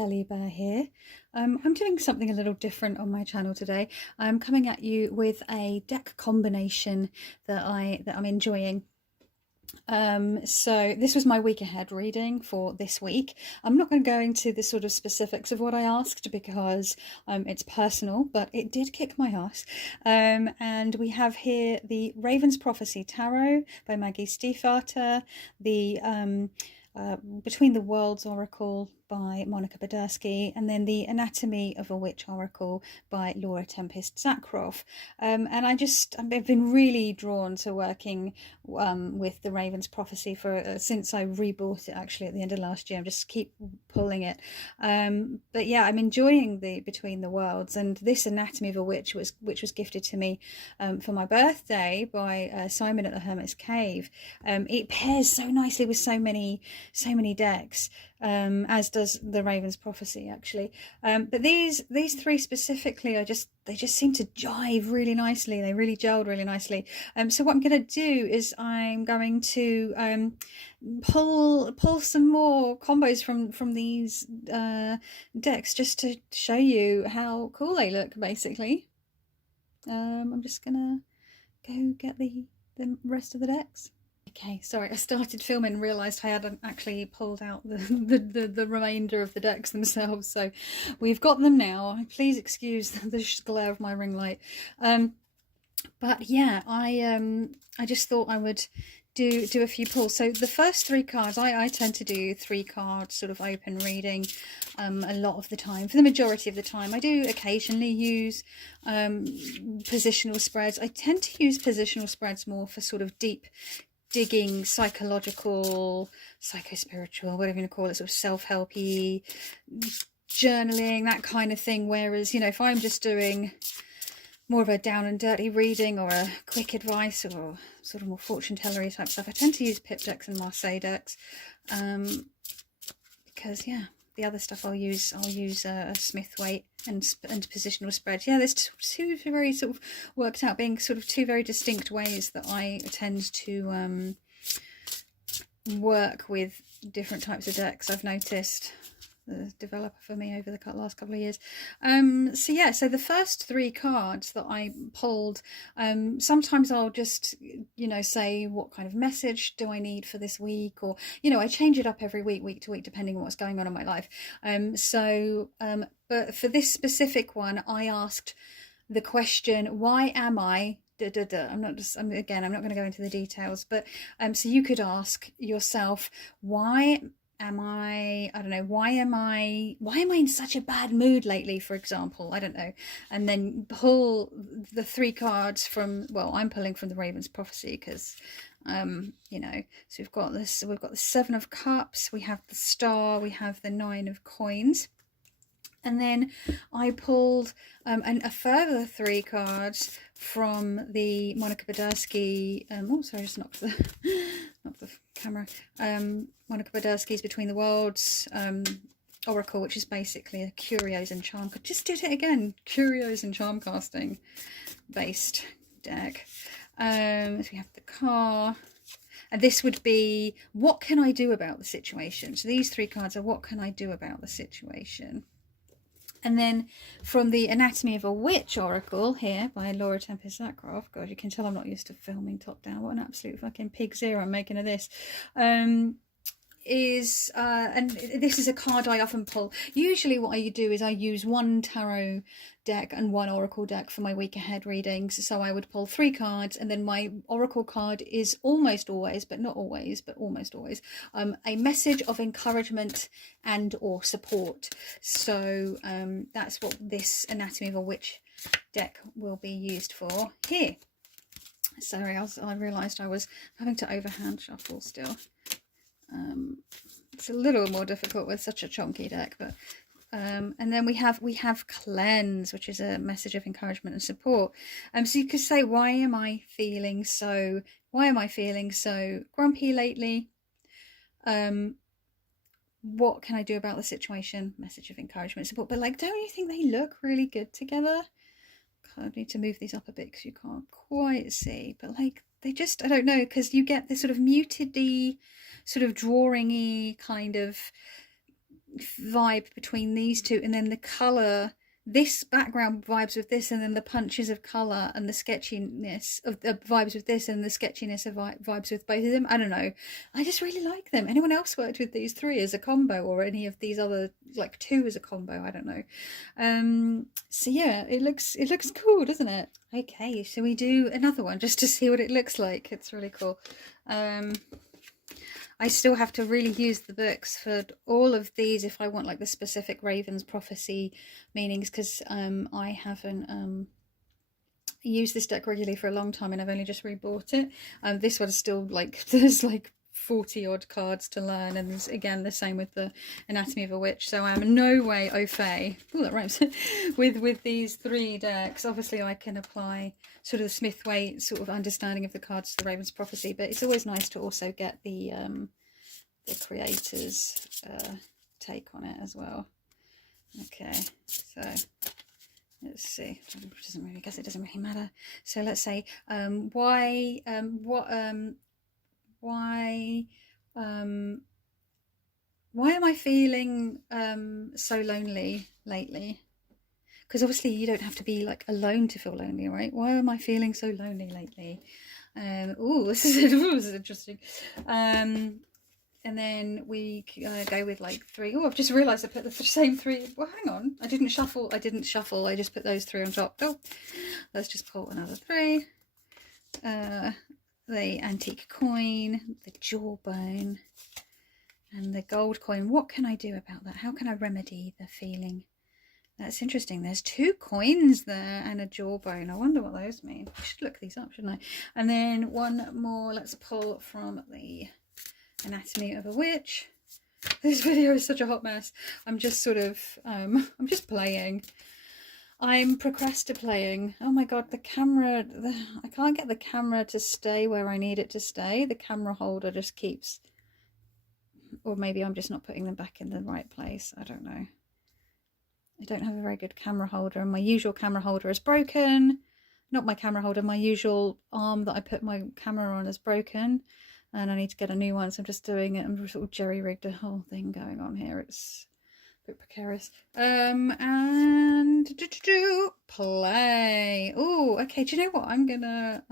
Kelly Bear here. I'm doing something a little different on my channel today. I'm coming at you with a deck combination that I'm enjoying. So this was my week ahead reading for this week. I'm not going to go into the sort of specifics of what I asked because it's personal, but it did kick my ass. And we have here the Raven's Prophecy Tarot by Maggie Stiefvater, the Between the Worlds Oracle by Monica Badersky, and then the Anatomy of a Witch Oracle by Laura Tempest Zakroff. And I've been really drawn to working with the Raven's Prophecy for since I rebought it actually at the end of last year. I just keep pulling it. But yeah, I'm enjoying the Between the Worlds, and this Anatomy of a Witch was gifted to me for my birthday by Simon at the Hermit's Cave. It pairs so nicely with so many decks, as does the Raven's Prophecy actually. But these three specifically they just seem to jive really nicely. They really gelled really nicely. So what I'm going to do is I'm going to pull some more combos from these decks just to show you how cool they look basically. I'm just gonna go get the rest of the decks. Okay, sorry, I started filming and realised I hadn't actually pulled out the remainder of the decks themselves, so we've got them now. Please excuse the glare of my ring light. But yeah, I just thought I would do a few pulls. So the first three cards, I tend to do 3 cards sort of open reading a lot of the time. For the majority of the time, I do occasionally use positional spreads. I tend to use positional spreads more for sort of deep digging, psychological, psycho-spiritual, whatever you want to call it, sort of self-helpy, journaling, that kind of thing. Whereas, you know, if I'm just doing more of a down and dirty reading or a quick advice or sort of more fortune tellery type stuff, I tend to use Pip decks and Marseille decks, because yeah, the other stuff I'll use a Smith-Waite and positional spread. Yeah, there's two very sort of worked out being sort of 2 very distinct ways that I tend to work with different types of decks. I've noticed the developer for me over the last couple of years. So yeah, so the first 3 cards that I pulled, sometimes I'll just, you know, say what kind of message do I need for this week, or, you know, I change it up every week to week, depending on what's going on in my life. But for this specific one, I asked the question, why am I I'm not going to go into the details, but so you could ask yourself, why am I don't know, why am I in such a bad mood lately, for example, I don't know, and then pull the 3 cards from, well, I'm pulling from the Raven's Prophecy because you know, so we've got the 7 of Cups, we have the Star, we have the 9 of Coins. And then I pulled a further 3 cards from the Monica Badersky, oh sorry, I just knocked the camera, Monica Badersky's Between the Worlds Oracle, which is basically a Curios and Charm, just did it again, Curios and Charm casting based deck. So we have the Car, and this would be, what can I do about the situation? So these 3 cards are, what can I do about the situation? And then from the Anatomy of a Witch Oracle here by Laura Tempest Zakroff, God, you can tell I'm not used to filming top down. What an absolute fucking pig's ear I'm making of this. And this is a card I often pull. Usually what I do is I use 1 tarot deck and 1 oracle deck for my week ahead readings. So I would pull 3 cards, and then my oracle card is almost always, but not always, but almost always, a message of encouragement and or support. So that's what this Anatomy of a Witch deck will be used for here. Sorry, I realised I was having to overhand shuffle still. It's a little more difficult with such a chunky deck, but and then we have Cleanse, which is a message of encouragement and support. So you could say, why am I feeling so grumpy lately? What can I do about the situation? Message of encouragement and support. But like, don't you think they look really good together? I need to move these up a bit because you can't quite see, but like, they just, I don't know, because you get this sort of muted-y, sort of drawing-y kind of vibe between these two, and then the colour, this background vibes with this, and then the punches of colour and the sketchiness of the vibes with this, and the sketchiness of vibes with both of them. I don't know, I just really like them. Anyone else worked with these three as a combo, or any of these other, like two as a combo? I don't know. So yeah, it looks cool, doesn't it? Okay, so we do another one just to see what it looks like. It's really cool. I still have to really use the books for all of these if I want like the specific Raven's prophecy meanings, because I haven't used this deck regularly for a long time, and I've only just rebought it. This one's still like, there's like 40 odd cards to learn, and there's, again, the same with the Anatomy of a Witch, so I'm in no way au fait, ooh, that rhymes, with these three decks. Obviously I can apply sort of the Smith-Waite sort of understanding of the cards to the Raven's prophecy, but it's always nice to also get the creator's take on it as well. Okay, so let's see. Doesn't really, I guess it doesn't really matter. So let's say why am I feeling so lonely lately? Because obviously you don't have to be like alone to feel lonely, right? Why am I feeling so lonely lately? Oh, this is interesting. And then we go with like three. Oh, I've just realised I put the same three. Well, hang on. I didn't shuffle. I just put those three on top. Oh, let's just pull another three. The antique coin, the jawbone, and the gold coin. What can I do about that? How can I remedy the feeling? That's interesting. There's two coins there and a jawbone. I wonder what those mean. I should look these up, shouldn't I? And then one more. Let's pull from the Anatomy of a Witch. This video is such a hot mess. I'm just sort of I'm just playing. I'm procrastinating. Oh my god, the camera, I can't get the camera to stay where I need it to stay. The camera holder just keeps, or maybe I'm just not putting them back in the right place. I don't know. I don't have a very good camera holder, and my usual camera holder is broken. Not my camera holder, my usual arm that I put my camera on is broken, and I need to get a new one, so I'm just doing it. I'm sort of jerry-rigged a whole thing going on here. It's a bit precarious. And play. Oh, okay. Do you know what? I'm gonna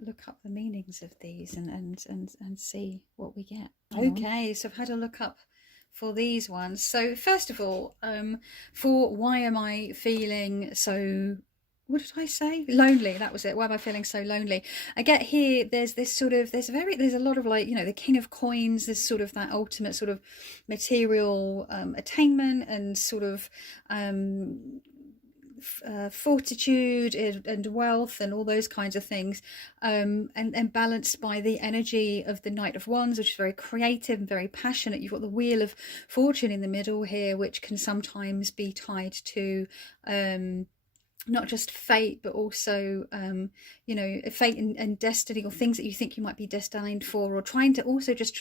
look up the meanings of these and see what we get. Okay, so I've had a look up for these ones. So first of all, for why am I feeling so, what did I say? Lonely, that was it. Why am I feeling so lonely? I get here, there's this sort of, there's a lot of like, you know, the King of Coins, this sort of that ultimate sort of material attainment and sort of fortitude and wealth and all those kinds of things, and balanced by the energy of the Knight of Wands, which is very creative and very passionate. You've got the Wheel of Fortune in the middle here, which can sometimes be tied to not just fate, but also you know, fate and destiny, or things that you think you might be destined for, or trying to also just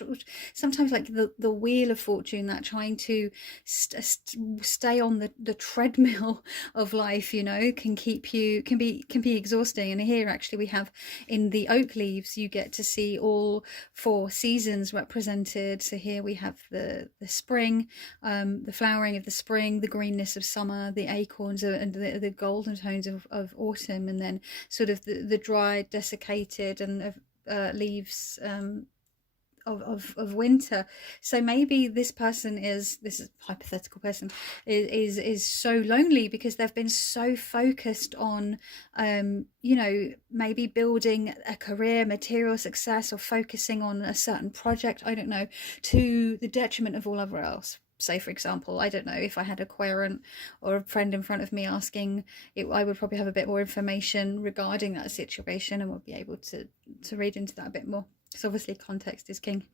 sometimes like the Wheel of Fortune, that trying to stay on the treadmill of life, you know, can be exhausting. And here actually we have in the oak leaves, you get to see all 4 seasons represented. So here we have the spring, the flowering of the spring, the greenness of summer, the acorns and the golden tones of autumn, and then sort of the dried, desiccated and leaves of winter. So maybe this is a hypothetical person, is so lonely because they've been so focused on you know, maybe building a career, material success, or focusing on a certain project, I don't know, to the detriment of all other else. Say, for example, I don't know, if I had a querent or a friend in front of me asking it, I would probably have a bit more information regarding that situation and would be able to read into that a bit more. So obviously context is king.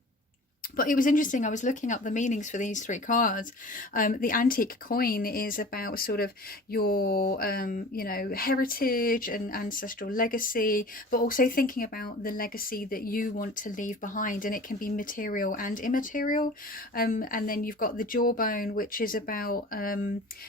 But it was interesting, I was looking up the meanings for these 3 cards. The antique coin is about sort of your, you know, heritage and ancestral legacy, but also thinking about the legacy that you want to leave behind, and it can be material and immaterial. And then you've got the jawbone, which is about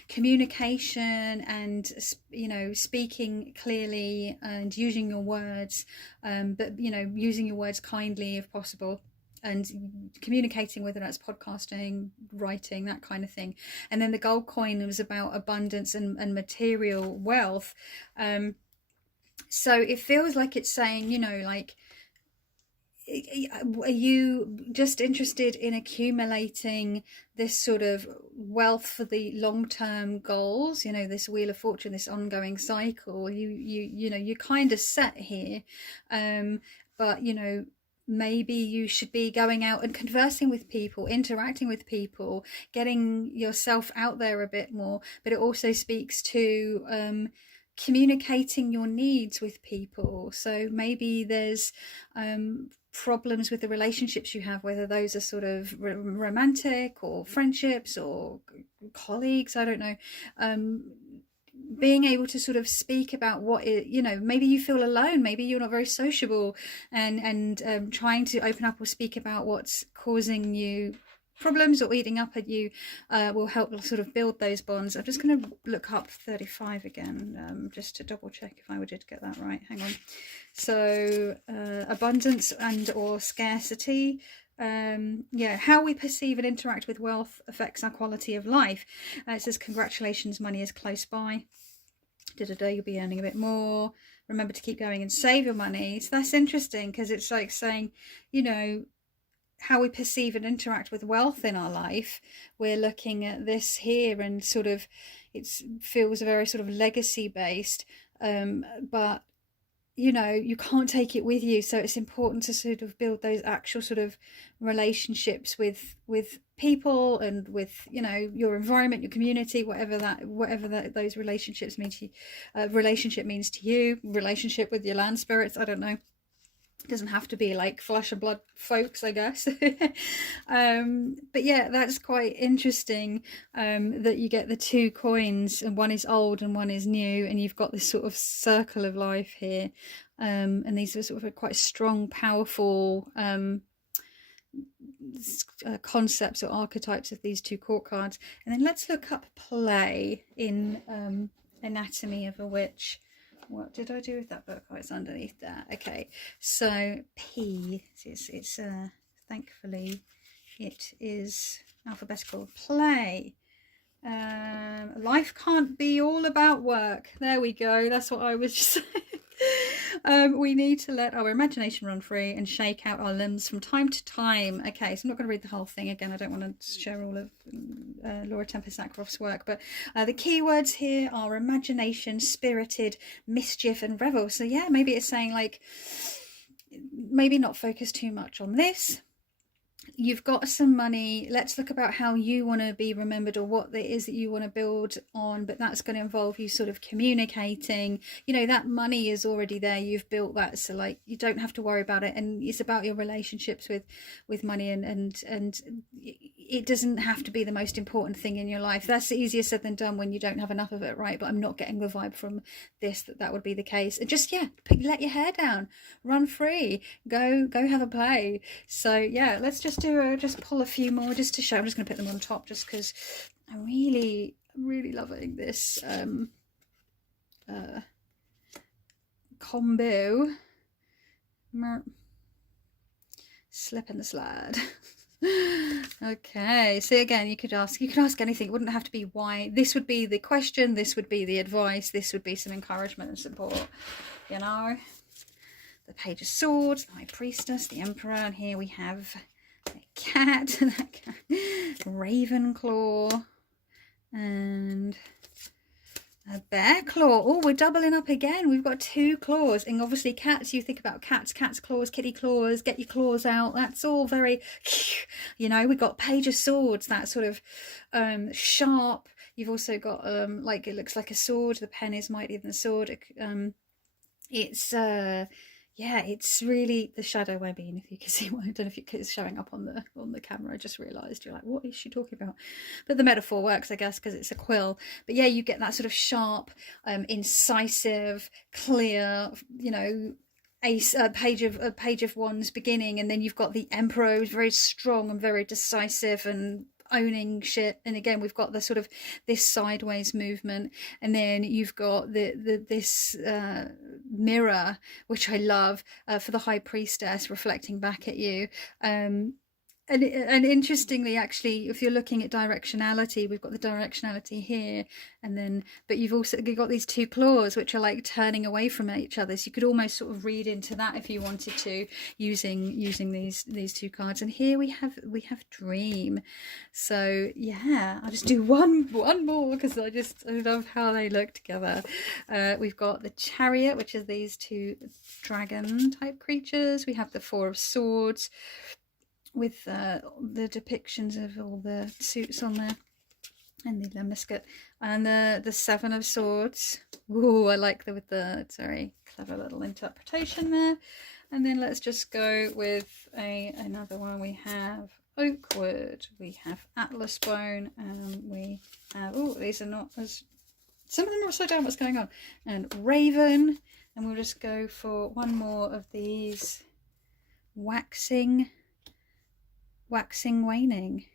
communication and, you know, speaking clearly and using your words, but, you know, using your words kindly if possible. and communicating, whether that's podcasting, writing, that kind of thing. And then the gold coin was about abundance and material wealth. So it feels like it's saying, you know, like, are you just interested in accumulating this sort of wealth for the long-term goals, you know, this wheel of fortune, this ongoing cycle? You know, you're kind of set here, but you know, maybe you should be going out and conversing with people, interacting with people, getting yourself out there a bit more. But it also speaks to communicating your needs with people. So maybe there's problems with the relationships you have, whether those are sort of romantic or friendships or colleagues, I don't know. Being able to sort of speak about what it, you know, maybe you feel alone, maybe you're not very sociable, and trying to open up or speak about what's causing you problems or eating up at you will help sort of build those bonds. I'm just going to look up 35 again, just to double check if I did get that right. Hang on. So abundance and or scarcity. Yeah, how we perceive and interact with wealth affects our quality of life. It says, congratulations, money is close by. You'll be earning a bit more. Remember to keep going and save your money. So that's interesting, because it's like saying, you know, how we perceive and interact with wealth in our life. We're looking at this here, and sort of it feels very sort of legacy based, but you know, you can't take it with you, so it's important to sort of build those actual sort of relationships with people and with, you know, your environment, your community, whatever that those relationships mean to you. Relationship means to you, relationship with your land spirits, I don't know. It doesn't have to be like flesh and blood folks, I guess. But yeah, that's quite interesting, that you get the two coins, and one is old and one is new, and you've got this sort of circle of life here, and these are sort of quite strong, powerful concepts or archetypes of these two court cards. And then let's look up play in Anatomy of a Witch. What did I do with that book? Oh, it's underneath there. Okay, so P, it's thankfully it is alphabetical. Play. Life can't be all about work. There we go. That's what I was just saying. We need to let our imagination run free and shake out our limbs from time to time. Okay, so I'm not going to read the whole thing again. I don't want to share all of Laura Tempest Ackroft's work, but the keywords here are imagination, spirited, mischief, and revel. So yeah, maybe it's saying like, maybe not focus too much on this. You've got some money. Let's look about how you want to be remembered, or what it is that you want to build on. But that's going to involve you sort of communicating. You know, that money is already there. You've built that, so like you don't have to worry about it. And it's about your relationships with money, and it doesn't have to be the most important thing in your life. That's easier said than done when you don't have enough of it, right? But I'm not getting the vibe from this that would be the case. And just, yeah, let your hair down, run free, go have a play. So yeah, let's just just pull a few more just to show. I'm just going to put them on top just because I'm really loving this combo. Slip and the slide. Okay, so again, you could ask anything. It wouldn't have to be why. This would be the question, this would be the advice, this would be some encouragement and support, you know. The Page of Swords, the High Priestess, the Emperor, and here we have a cat, Ravenclaw, and a bear claw. Oh, we're doubling up again. We've got two claws. And obviously cats, you think about cat's claws, kitty claws, get your claws out. That's all very, you know, we've got Page of Swords, that sort of sharp. You've also got, like, it looks like a sword. The pen is mightier than the sword. It's yeah, it's really the shadow webbing, if you can see what, I don't know if it's showing up on the camera. I just realised, you're like, what is she talking about? But the metaphor works, I guess, because it's a quill. But yeah, you get that sort of sharp, incisive, clear, you know, a page of wands beginning, and then you've got the Emperor, who's very strong and very decisive and owning shit. And again, we've got the sort of this sideways movement, and then you've got this mirror, which I love, for the High Priestess reflecting back at you. And interestingly, actually, if you're looking at directionality, we've got the directionality here, and then, but you've also got these two claws which are like turning away from each other. So you could almost sort of read into that if you wanted to, using these two cards. And here we have Dream. So yeah, I'll just do one more because I love how they look together. We've got the Chariot, which is these two dragon type creatures. We have the Four of Swords, with the depictions of all the suits on there, and the Lemniscate, and the Seven of Swords. Ooh, I like it's very clever little interpretation there. And then let's just go with another one. We have Oakwood, we have Atlas Bone, and we have, oh, these are not as, some of them are upside down, what's going on? And Raven, and we'll just go for one more of these Waxing Waning.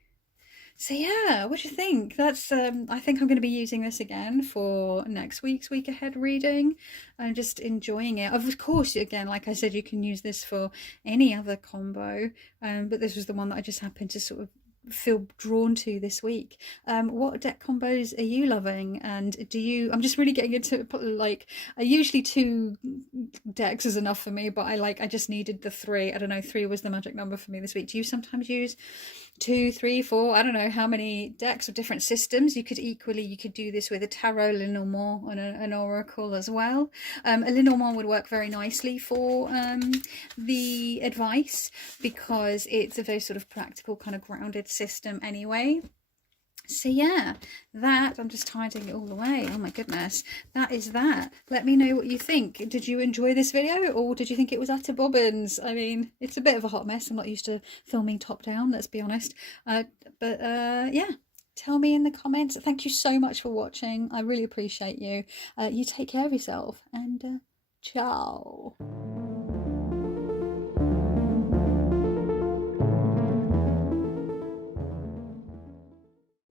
So yeah, what do you think? That's I think I'm going to be using this again for next week's week ahead reading, and just enjoying it. Of course, again, like I said, you can use this for any other combo, but this was the one that I just happened to sort of feel drawn to this week. What deck combos are you loving, and I'm just really getting into, like, usually 2 decks is enough for me, but I just needed the 3. I don't know, 3 was the magic number for me this week. Do you sometimes use 2, 3, 4? I don't know how many decks of different systems. You could do this with a tarot, Lenormand, and an oracle as well. A Lenormand would work very nicely for the advice, because it's a very sort of practical kind of grounded system anyway. So yeah, that, I'm just tidying it all away. Oh my goodness, that is that. Let me know what you think. Did you enjoy this video, or did you think it was utter bobbins? I mean, it's a bit of a hot mess. I'm not used to filming top down, let's be honest. But yeah, tell me in the comments. Thank you so much for watching. I really appreciate you. You take care of yourself, and ciao.